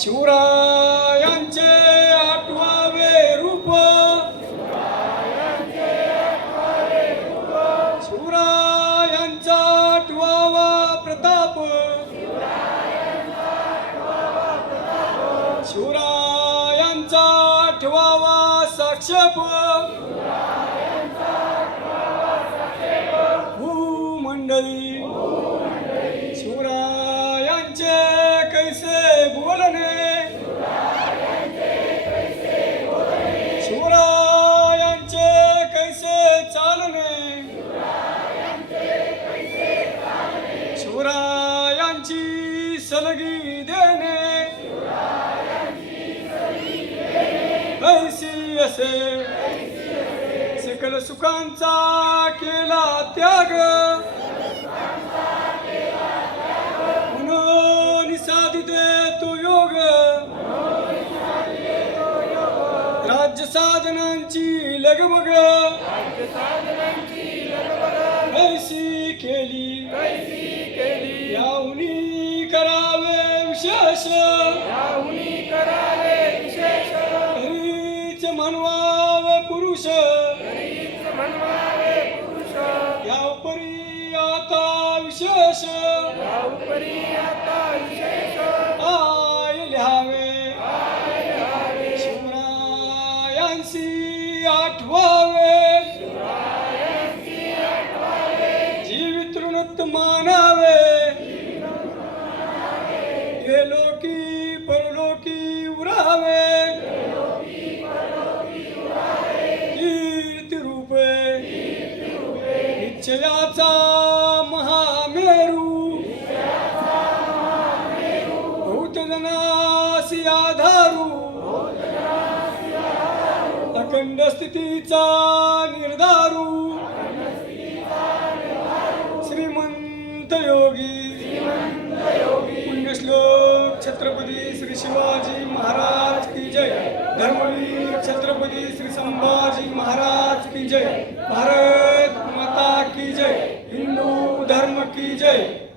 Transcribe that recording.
शिवरायांचे आठवावे रूप, शिवरायांचा आठवावा प्रताप, शिवरायांचा आठवावा साक्षेप, भूमंडळी शिवरायांचे कैसे बोलणे, शिवरायांचे कैसे चालणे, शिवरायांची सलगी देणे, ऐसी असे सकल सुखांचा केला त्याग, म्हणून साधिते तो योग, राज्य साधनांची लगमग ऐशी केली, याहुनी करावे विशेष, हरीच म्हणवावे पुरुष, यापरी आता विशेष आय लिहावे, शिवरायांसी आठवावे, जीवित ऋणत मानावे, हे लोकी परलोकी उरावे, कीर्ती रूपे निश्चयाचा महामेरू, भूतजनासी आधारू, अखंड स्थितीचा निर्धारू, श्रीमंत योगी पुण्यश्लोक छत्रपती श्री शिवाजी महाराज की जय, धर्मवीर छत्रपती श्री संभाजी महाराज की जय, भारत माता की जय, हिंदू धर्म की जय.